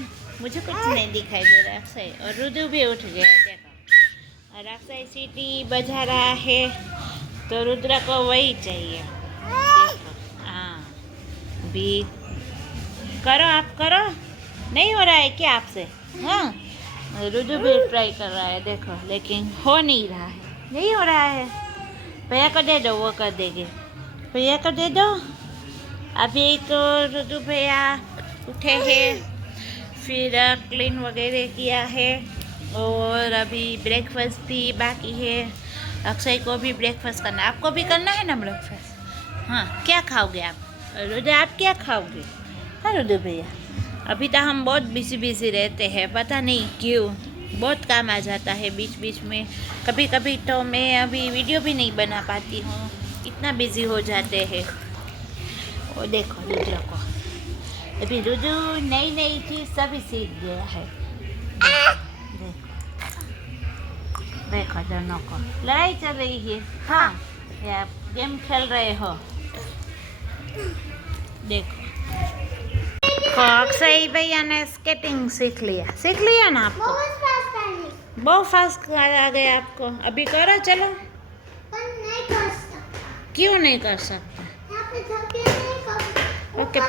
कौन? मुझे कुछ नहीं दिखाई दे रहा अक्षय। और रुदु भी उठ गया देखो। और अक्षय सीटी बजा रहा है तो रुद्र को वही चाहिए। देखो हाँ भी करो, आप करो। नहीं हो रहा है क्या आपसे? हाँ रुदु भी ट्राई कर रहा है देखो, लेकिन हो नहीं रहा है, नहीं हो रहा है। भैया को दे दो, वो कर देंगे। भैया को दे दो। अभी तो रुदु भैया उठे हैं, फिर क्लीन वगैरह किया है और अभी ब्रेकफास्ट भी बाकी है। अक्षय को भी ब्रेकफास्ट करना है। आपको भी करना है ना ब्रेकफास्ट? हाँ क्या खाओगे आप? रुदु आप क्या खाओगे? हाँ रुदु भैया अभी तो हम बहुत बिजी रहते हैं, पता नहीं क्यों, बहुत काम आ जाता है बीच बीच में। कभी कभी तो मैं अभी वीडियो भी नहीं बना पाती हूँ, इतना बिजी हो जाते हैं। वो देखो रुद्र को, अभी रुदु नई नई चीज़ सभी सीख गया है। देखो देखो दोनों को लड़ाई चल रही है। हाँ या गेम खेल रहे हो। देखो अक्षय भैया ने स्केटिंग सीख लिया ना आपको? बहुत फास्ट आ गया आपको। अभी करो चलो। नहीं कर सकता। क्यों नहीं कर सकते? ओके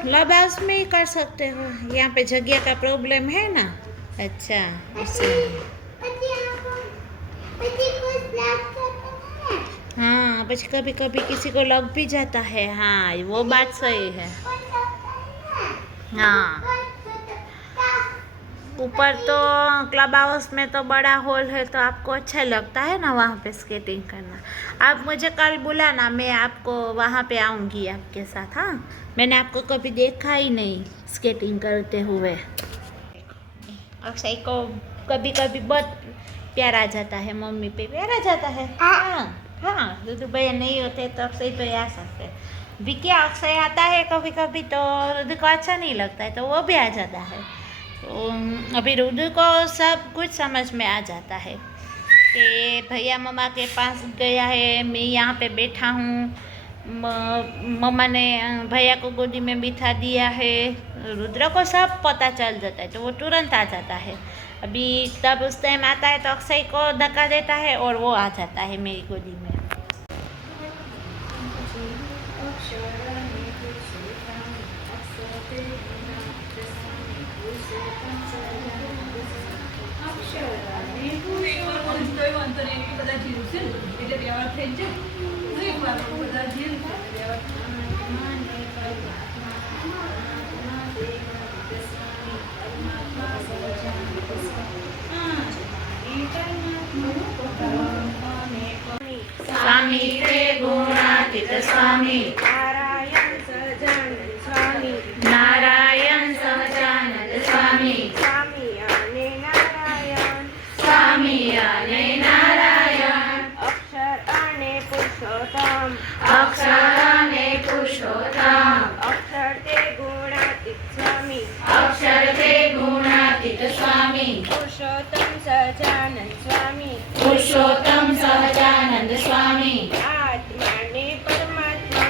क्लब हाउस में ही कर सकते हो, यहाँ पे जगह का प्रॉब्लम है ना। अच्छा इसलिए हाँ बस कभी कभी किसी को लग भी जाता है। हाँ वो बात सही है। हाँ ऊपर तो क्लब हाउस में तो बड़ा हॉल है तो आपको अच्छा लगता है ना वहाँ पे स्केटिंग करना। आप मुझे कल बुलाना, मैं आपको वहाँ पे आऊँगी आपके साथ। हाँ मैंने आपको कभी देखा ही नहीं स्केटिंग करते हुए। अक्षय को कभी कभी बहुत प्यार आ जाता है, मम्मी पे प्यार आ जाता है। हाँ हाँ रुदु भैया नहीं होते तो अक्षय तो आ सकते भी। क्या अक्षय आता है कभी कभी तो रुदु को अच्छा नहीं लगता है तो वो भी आ जाता है। तो अभी रुदु को सब कुछ समझ में आ जाता है कि भैया मम्मा के पास गया है, मैं यहाँ पे बैठा हूँ, मम्मा ने भैया को गोदी में बिठा दिया है। रुद्र को सब पता चल जाता है तो वो तुरंत आ जाता है। अभी तब उस टाइम आता है तो अक्षय को धक्का देता है और वो आ जाता है मेरी गोदी में। स्वामी ते गुणातीत स्वामी नारायण सजानंद स्वामी, नारायण सहजानंद स्वामी, स्वामी आणि नारायण, स्वामी आणि नारायण, अक्षर आणि पुरुषोत्तम, अक्षर आणि पुरुषोत्तम, अक्षर ते गुणातीत स्वामी, अक्षर ते गुणातीत स्वामी, पुरुषोत्तम सजानंद स्वामी, पुरुषोत्तम सहजानंद स्वामी, आत्माने परमात्मा,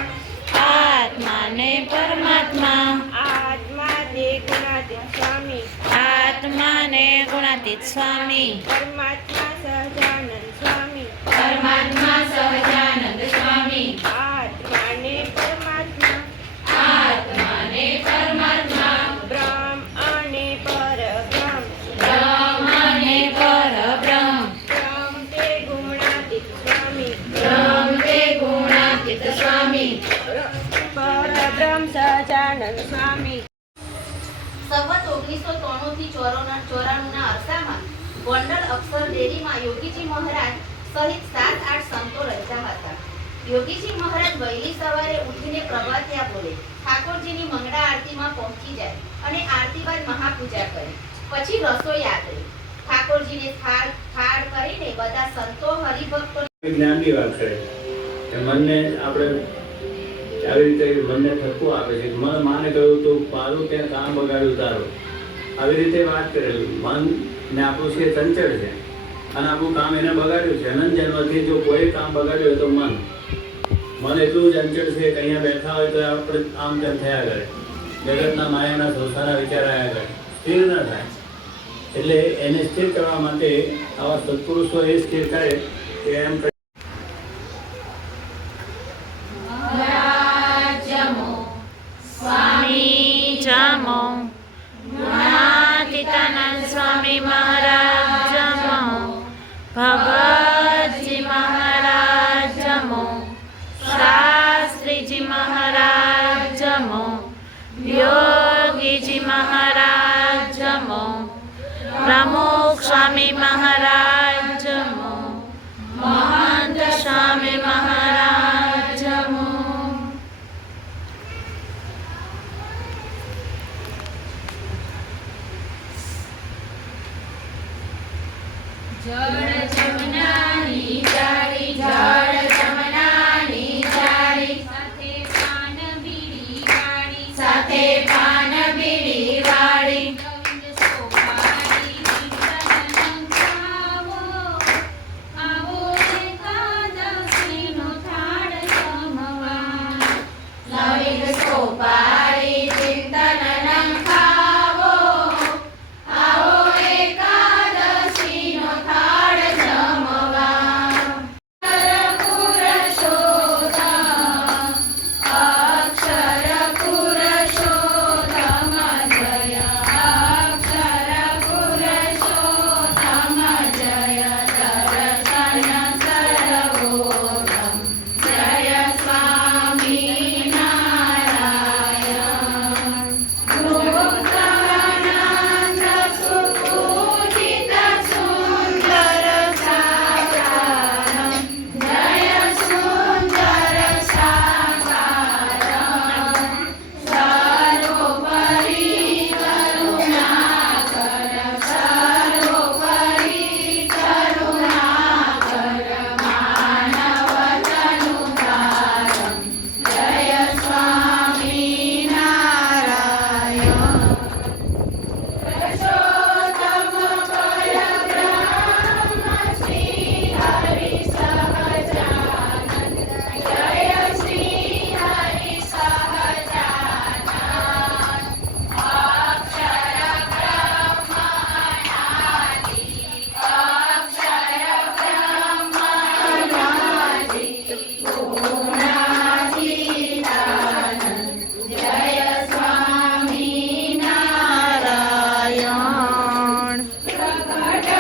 आत्माने परमात्मा, आत्मा ते गुणातीत स्वामी, आत्माने गुणातीत स्वामी, परमात्मा सजानंद स्वामी, परमात्मा सहजानंद स्वामी, आत्माने परमात्मा, आत्माने परमात्मा, ब्रह्म आणि परब्रह्म, ब्रह्म आणि परब्रह्म, ब्रह्म ते गुणातीत स्वामी, ब्रह्म ते गुणातीत स्वामी, परब्रह्म સહજાનંદ સ્વામી. સંવત 1993 થી 94 ના અરસામાં ગોંડલ અક્ષર ડેરીમાં યોગીજી મહારાજ સહિત 7-8 સંતો રહેતા હતા. યોગીજી મહારાજ વહેલી સવારે ઉઠીને પ્રભાતિયા બોલે, ઠાકોરજીની મંગળા આરતીમાં પહોંચી જાય અને આરતી બાદ મહાપૂજા કરે, પછી રસોઈ આદરે. ઠાકોરજીને થાળ કરીને બધા સંતો હરિભક્તો જ્ઞાનની વાત કરે કે મનને આપણે આવી રીતે મનને ઠપકો આપે છે. મન માને કહ્યું તો મારું ત્યાં કામ બગાડ્યું તારું, આવી રીતે વાત કરેલી. મન ને આપણું છે ચંચળ છે અને આપણું કામ એને બગાડ્યું છે. અનંત જન્મથી જો કોઈ કામ બગાડ્યું હોય તો મન એટલું ચંચળ છે કે અહીંયા બેઠા હોય તો આપણે આમ તેમ થયા કરે. જગતના માયાના સંસારના વિચાર આવ્યા કરે, સ્થિર ન થાય. એટલે એને સ્થિર કરવા માટે આવા સત્પુરુષો એ સ્થિર કરે કે એમ કહે, સ્વામી જમો ગુણાતીતાનંદ સ્વામી મહારાજ જમો ભગતજી મહારાજ જમો શાસ્ત્રીજી મહારાજ જમો યોગીજી મહારાજ જમો પ્રમુખ સ્વામી મહારાજ જમો મહંત સ્વામી મહારાજ જમો. જળ જમનાની જાળી, જળ જમનાની જાળી, સાથે પાન બીડી વાળી, સાથે પાન બીડી વાળી, ગોવિંદ સોપારી ચિંતન ખાવો, આવો એકાદશીનો થાળ જમવા. ગોવિંદ સોપારી ચિંતન ખાવો, આવો એકાદશીનો થાળ જમવા. અક્ષર પુરુષોત્તમ જય, અક્ષર પુરુષોત્તમ જય, દર્શન સર્વોત્તમ જય સ્વામી નારાયણ. ગૃહપ્રાનંદ સુપૂજિત સુંદર સાકારમ જય સુંદર સાકારમ. સર્વોપરી કરુણાકર, સર્વોપરી કરુણાકર, માનવતનુધારમ જય સ્વામી નારાયણ. પુરુષોત્તમ પરબ્રહ્મ શ્રી હરિ સહજાનંદ જય શ્રી હરિ સહજાનંદ. અક્ષર બ્રહ્મ અનાદિ, અક્ષર બ્રહ્મ અનાદિ, ગુણાતીતાનંદ જય સ્વામી નારાયણ. પ્રગટ